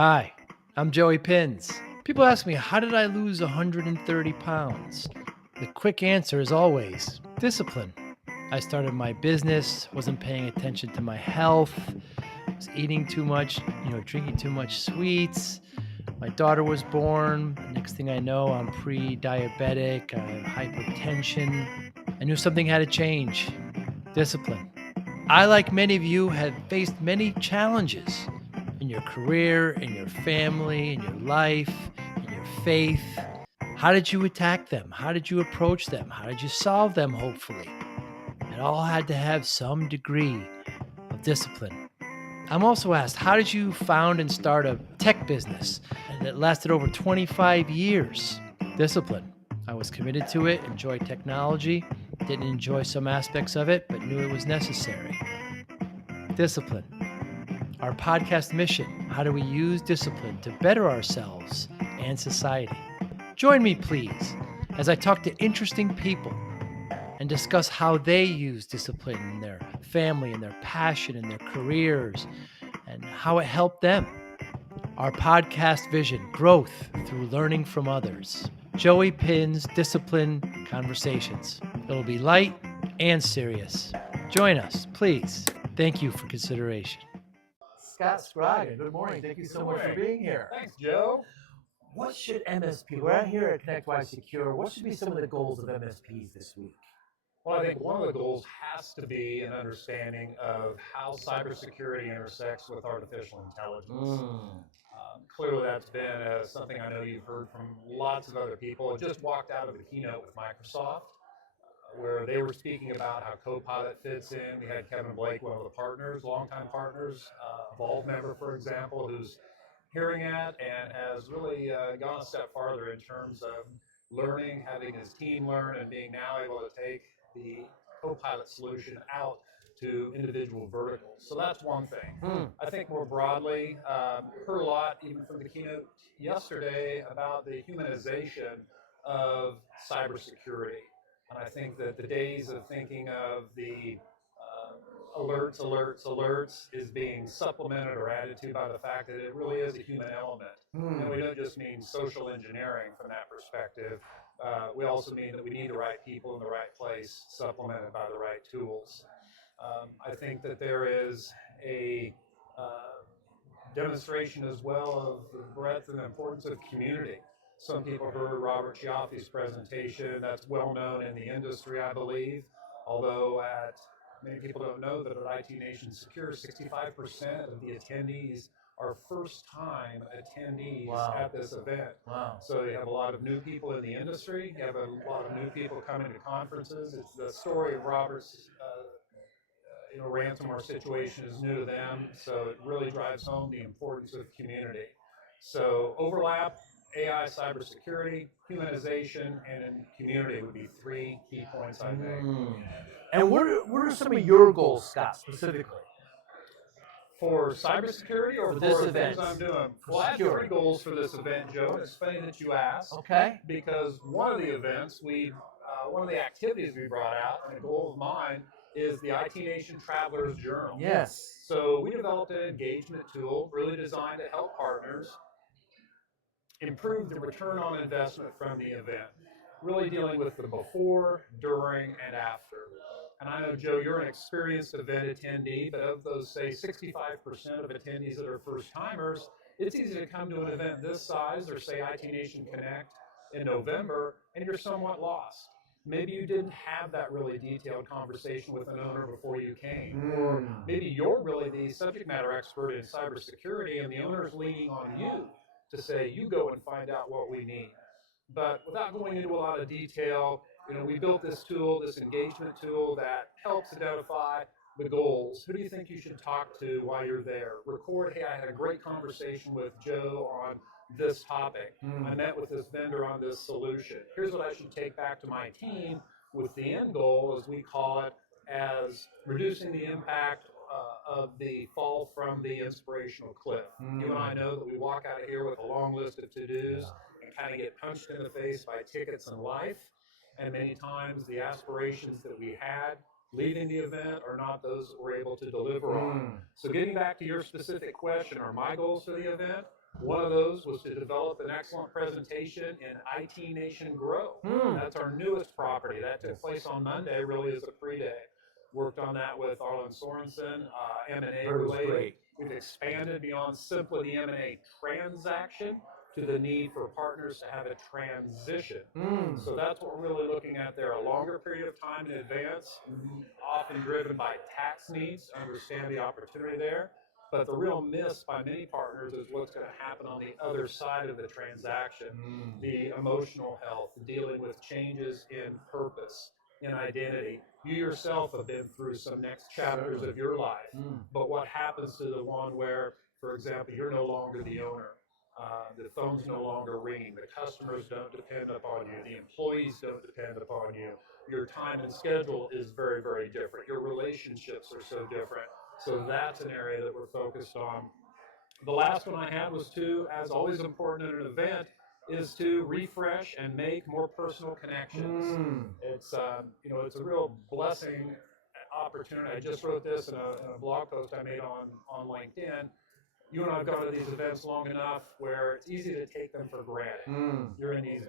Hi, I'm Joey Pinz. People ask me, how did I lose 130 pounds? The quick answer is always discipline. I started my business, wasn't paying attention to my health, was eating too much, drinking too much sweets. My daughter was born. Next thing I know, I'm pre-diabetic, I have hypertension. I knew something had to change. Discipline. I, like many of you, have faced many challenges in your career, in your family, in your life, in your faith. How did you attack them? How did you approach them? How did you solve them, hopefully? It all had to have some degree of discipline. I'm also asked, how did you found and start a tech business that lasted over 25 years? Discipline. I was committed to it, enjoyed technology, didn't enjoy some aspects of it, but knew it was necessary. Discipline. Our podcast mission: how do we use discipline to better ourselves and society? Join me, please, as I talk to interesting people and discuss how they use discipline in their family, in their passion, in their careers, and how it helped them. Our podcast vision: growth through learning from others. Joey Pinz Discipline Conversations. It'll be light and serious. Join us, please. Thank you for consideration. Scott Scrogin, good morning. Thank you so much for being here. Thanks, Joe. What should MSP, we're out here at ConnectWise Secure, what should be some of the goals of MSPs this week? Well, I think one of the goals has to be an understanding of how cybersecurity intersects with artificial intelligence. Clearly, that's been something I know you've heard from lots of other people. I just walked out of the keynote with Microsoft, where they were speaking about how Copilot fits in. We had Kevin Blake, one of the partners, longtime partners, Vault member, for example, who's hearing it and has really gone a step farther in terms of learning, having his team learn, and being now able to take the Copilot solution out to individual verticals. So that's one thing. I think more broadly, heard a lot even from the keynote yesterday about the humanization of cybersecurity. And I think that the days of thinking of the alerts is being supplemented or added to by the fact that it really is a human element. And we don't just mean social engineering from that perspective. We also mean that we need the right people in the right place, supplemented by the right tools. I think that there is a demonstration as well of the breadth and importance of community. Some people heard Robert Chiaffi's presentation. That's well known in the industry, I believe. Although many people don't know that at IT Nation Secure, 65% of the attendees are first-time attendees at this event. Wow. So you have a lot of new people in the industry. You have a lot of new people coming to conferences. It's the story of Robert's ransomware situation is new to them, so it really drives home the importance of community. So overlap, AI, cybersecurity, humanization, and community would be three key points I make. And what are some of your goals, Scott, specifically? For cybersecurity or For for this the event. things I'm doing? For Well, I have secure. three goals for this event, Joe, and it's funny that you asked. Okay. Because one of the events, one of the activities we brought out, and a goal of mine, is the IT Nation Traveler's Journal. Yes. So we developed an engagement tool really designed to help partners improve the return on investment from the event, really dealing with the before, during, and after. And I know, Joe, you're an experienced event attendee, but of those, say, 65% of attendees that are first-timers, it's easy to come to an event this size, or say IT Nation Connect in November, and you're somewhat lost. Maybe you didn't have that really detailed conversation with an owner before you came. Or maybe you're really the subject matter expert in cybersecurity, and the owner's leaning on you to say, you go and find out what we need. But without going into a lot of detail, we built this tool, this engagement tool that helps identify the goals. Who do you think you should talk to while you're there? Record, hey, I had a great conversation with Joe on this topic. I met with this vendor on this solution. Here's what I should take back to my team with the end goal, as we call it, as reducing the impact of the fall from the inspirational cliff. You and I know that we walk out of here with a long list of to-dos and kind of get punched in the face by tickets and life. And many times the aspirations that we had leaving the event are not those that we're able to deliver on. So getting back to your specific question, are my goals for the event? One of those was to develop an excellent presentation in IT Nation Grow. That's our newest property. That took place on Monday, really as a pre-day. Worked on that with Arlen Sorensen, M&A related. We've expanded beyond simply the M&A transaction to the need for partners to have a transition. So that's what we're really looking at there, a longer period of time in advance, often driven by tax needs to understand the opportunity there. But the real miss by many partners is what's going to happen on the other side of the transaction, the emotional health, dealing with changes in purpose, in identity. You yourself have been through some next chapters of your life, but what happens to the one where, for example, you're no longer the owner? The phone's no longer ringing. The customers don't depend upon you. The employees don't depend upon you. Your time and schedule is very, very different. Your relationships are so different. So that's an area that we're focused on. The last one I had was to, as always important at an event, is to refresh and make more personal connections. It's it's a real blessing opportunity. I just wrote this in a blog post I made on LinkedIn. You and I have gone to these events long enough where it's easy to take them for granted. You're in these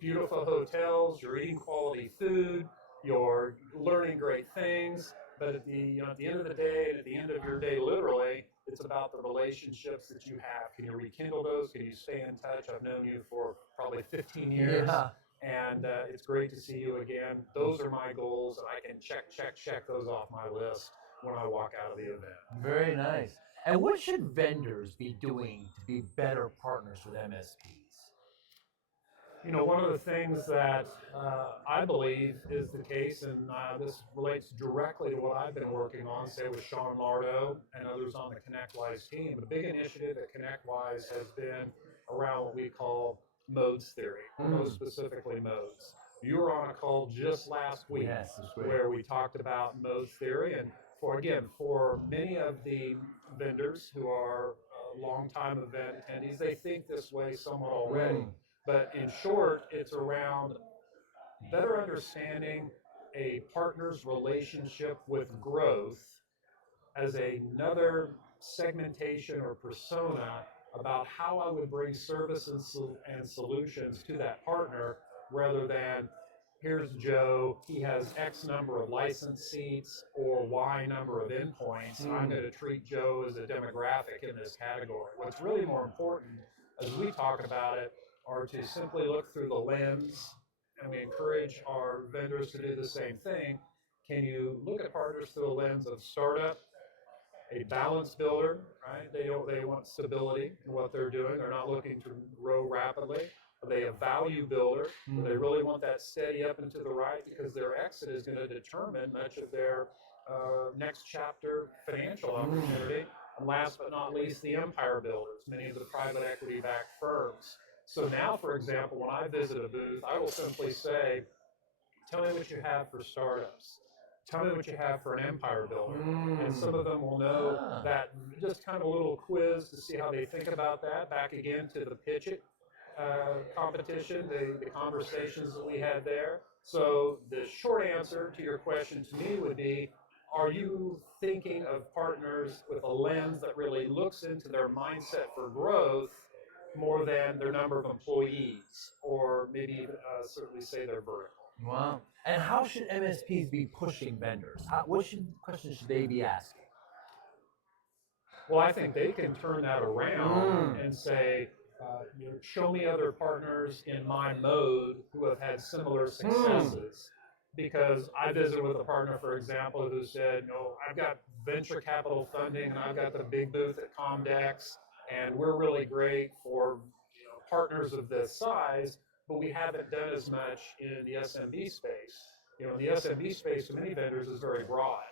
beautiful hotels, you're eating quality food, you're learning great things, but at the end of the day, and at the end of your day, literally, it's about the relationships that you have. Can you rekindle those? Can you stay in touch? I've known you for probably 15 years. Yeah. And it's great to see you again. Those are my goals, and I can check those off my list when I walk out of the event. Very nice. And what should vendors be doing to be better partners with MSPs? One of the things that I believe is the case, and this relates directly to what I've been working on, say with Sean Lardo and others on the ConnectWise team. A big initiative at ConnectWise has been around what we call modes theory, or most specifically modes. You were on a call just last week where we talked about modes theory, and for many of the vendors who are longtime event attendees, they think this way somewhat already. But in short, it's around better understanding a partner's relationship with growth as another segmentation or persona about how I would bring services and solutions to that partner rather than here's Joe, he has X number of license seats or Y number of endpoints. I'm going to treat Joe as a demographic in this category. What's really more important as we talk about it are to simply look through the lens, and we encourage our vendors to do the same thing. Can you look at partners through the lens of startup, a balance builder, right? They want stability in what they're doing. They're not looking to grow rapidly. Are they a value builder? They really want that steady up and to the right because their exit is going to determine much of their next chapter financial opportunity. And last but not least, the empire builders, many of the private equity-backed firms. So now, for example, when I visit a booth, I will simply say, tell me what you have for startups. Tell me what you have for an empire builder. And some of them will know that, just kind of a little quiz to see how they think about that. Back again to the pitch it competition, the conversations that we had there. So the short answer to your question to me would be, are you thinking of partners with a lens that really looks into their mindset for growth more than their number of employees, or maybe certainly say their vertical? Wow. And how should MSPs be pushing vendors? Questions should they be asking? Well, I think they can turn that around and say, show me other partners in my mode who have had similar successes. Because I visited with a partner, for example, who said, I've got venture capital funding and I've got the big booth at Comdex, and we're really great for partners of this size, but we haven't done as much in the SMB space. The SMB space for many vendors is very broad.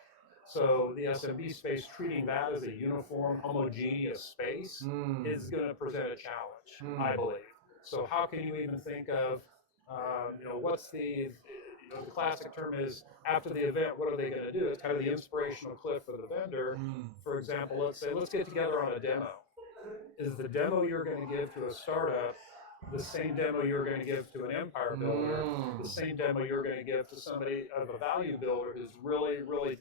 So the SMB space, treating that as a uniform, homogeneous space is going to present a challenge, I believe. So how can you even think of, what's the classic term is, after the event, what are they going to do? It's kind of the inspirational clip for the vendor. For example, let's get together on a demo. Is the demo you're going to give to a startup the same demo you're going to give to an empire builder, the same demo you're going to give to somebody of a value builder who's really, really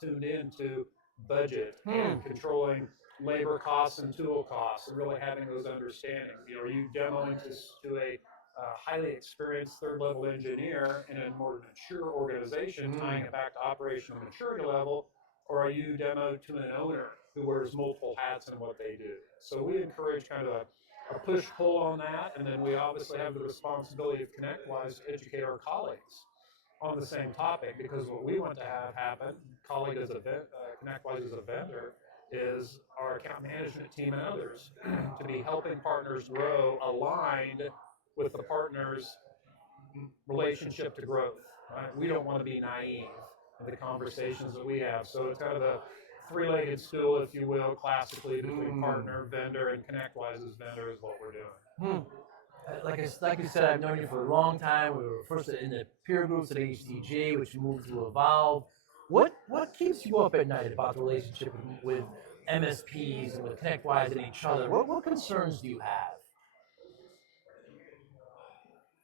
tuned into budget and controlling labor costs and tool costs, and really having those understandings. Are you demoing to a highly experienced third-level engineer in a more mature organization, tying it back to operational maturity level, or are you demoed to an owner who wears multiple hats in what they do? So we encourage kind of a push-pull on that, and then we obviously have the responsibility of ConnectWise to educate our colleagues on the same topic, because what we want to have happen, ConnectWise as a vendor, is our account management team and others to be helping partners grow aligned with the partners' relationship to growth. Right? We don't want to be naive in the conversations that we have. So it's kind of a three-legged stool, if you will, classically between partner, vendor, and ConnectWise as vendor is what we're doing. Like you said, I've known you for a long time. We were first in the peer groups at HTG, which moved to Evolve. What keeps you up at night about the relationship with MSPs and with ConnectWise and each other? What concerns do you have?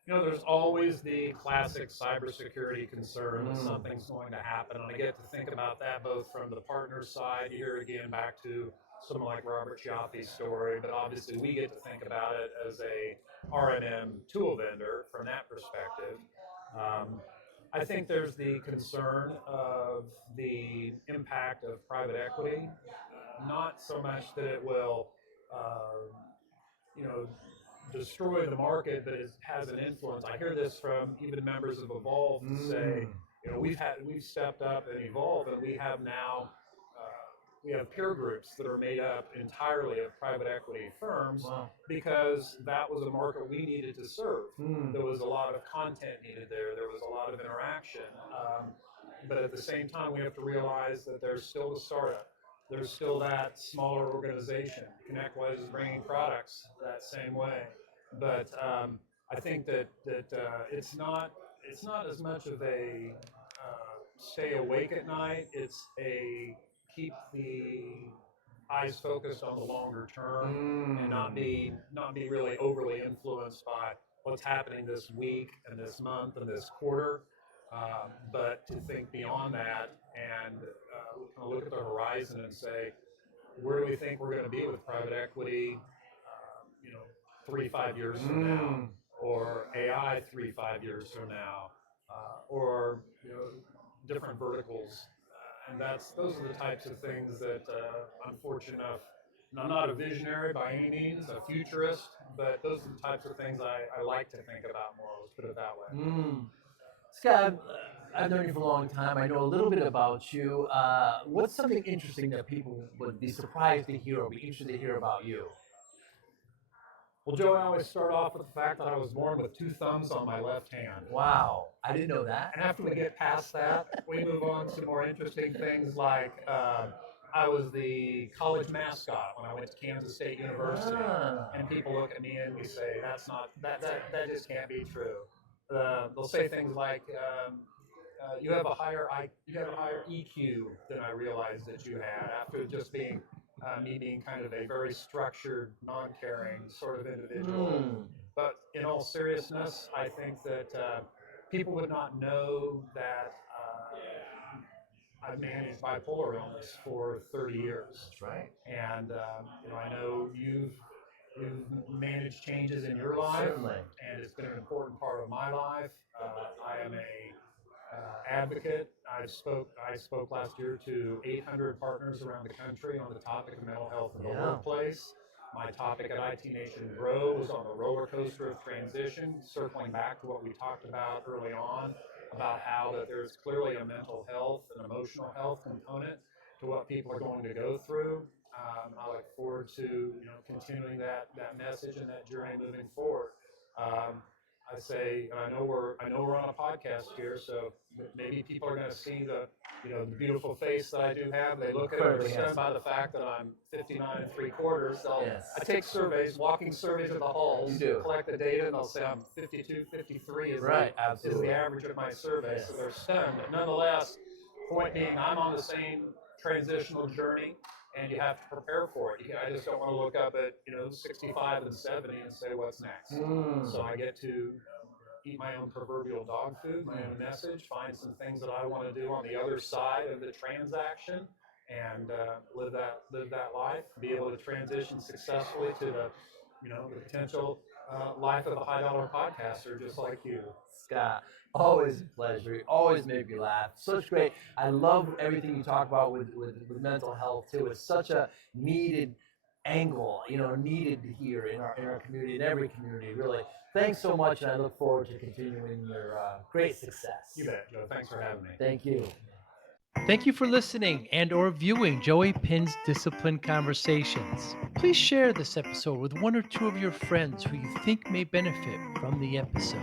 There's always the classic cybersecurity concern that something's going to happen, and I get to think about that both from the partner side, here again back to someone like Robert Chiaffi's story, but obviously we get to think about it as a R&M tool vendor from that perspective. I think there's the concern of the impact of private equity, not so much that it will, you know, destroy the market, but it has an influence. I hear this from even members of Evolve say, we've stepped up and evolved, and we have now we have peer groups that are made up entirely of private equity firms. Wow. Because that was a market we needed to serve. There was a lot of content needed there. There was a lot of interaction. But at the same time, we have to realize that there's still the startup. There's still that smaller organization. ConnectWise is bringing products that same way. But I think that it's not as much of a stay awake at night. It's a keep the eyes focused on the longer term and not be really overly influenced by what's happening this week and this month and this quarter, but to think beyond that and kind of look at the horizon and say, where do we think we're going to be with private equity, 3-5 years from now, or AI 3-5 years from now, or different verticals. And those are the types of things that I'm fortunate enough. And I'm not a visionary by any means, a futurist, but those are the types of things I like to think about more. Let's put it that way. Scott, I've known you for a long time. I know a little bit about you. What's something interesting that people would be surprised to hear or be interested to hear about you? Well, Joe, I always start off with the fact that I was born with 2 thumbs on my left hand. Wow, I didn't know that. And after we get past that, we move on to more interesting things like I was the college mascot when I went to Kansas State University. And people look at me and we say, that just can't be true. They'll say things like, you have a higher EQ than I realized that you had, after just being me being kind of a very structured, non-caring sort of individual. But in all seriousness, I think that people would not know that I've managed bipolar illness for 30 years. That's right. And I know you've managed changes in your life. Certainly. And it's been an important part of my life. I am a advocate. I spoke last year to 800 partners around the country on the topic of mental health in the workplace. My topic at IT Nation Grow was on the roller coaster of transition, circling back to what we talked about early on, about how that there's clearly a mental health and emotional health component to what people are going to go through. I look forward to continuing that message and that journey moving forward. I say, and I know we're on a podcast here, so maybe people are going to see the beautiful face that I do have. They look at it, they're stunned by the fact that I'm 59 3/4. I take surveys, walking surveys of the halls, collect the data, and they'll say I'm 52, 53 is the average of my survey. So they're stunned. But nonetheless, point being, I'm on the same transitional journey, and you have to prepare for it. I just don't want to look up at 65 and 70 and say what's next. So I get to eat my own proverbial dog food, my own message, find some things that I want to do on the other side of the transaction, and live that life, be able to transition successfully to the potential life of a high dollar podcaster just like you. Scott, always a pleasure. You always make me laugh. Such great. I love everything you talk about with mental health too. It's such a needed angle, needed here in our community, in every community, really. Thanks so much, and I look forward to continuing your great success. You bet, Joe. Thanks for having me. Thank you. Thank you for listening and or viewing Joey Pinz Discipline Conversations. Please share this episode with one or two of your friends who you think may benefit from the episode.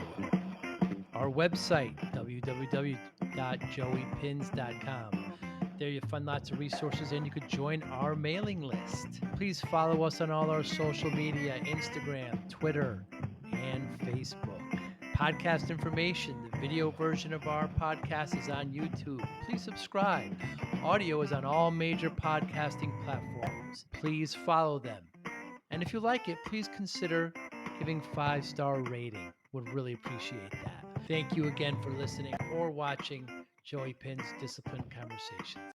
Our website, www.joeypins.com. There you'll find lots of resources and you could join our mailing list. Please follow us on all our social media, Instagram, Twitter, and Facebook. Podcast information, the video version of our podcast is on YouTube. Please subscribe. Audio is on all major podcasting platforms. Please follow them. And if you like it, please consider giving 5-star rating. Would really appreciate that. Thank you again for listening or watching Joey Pinz Discipline Conversations.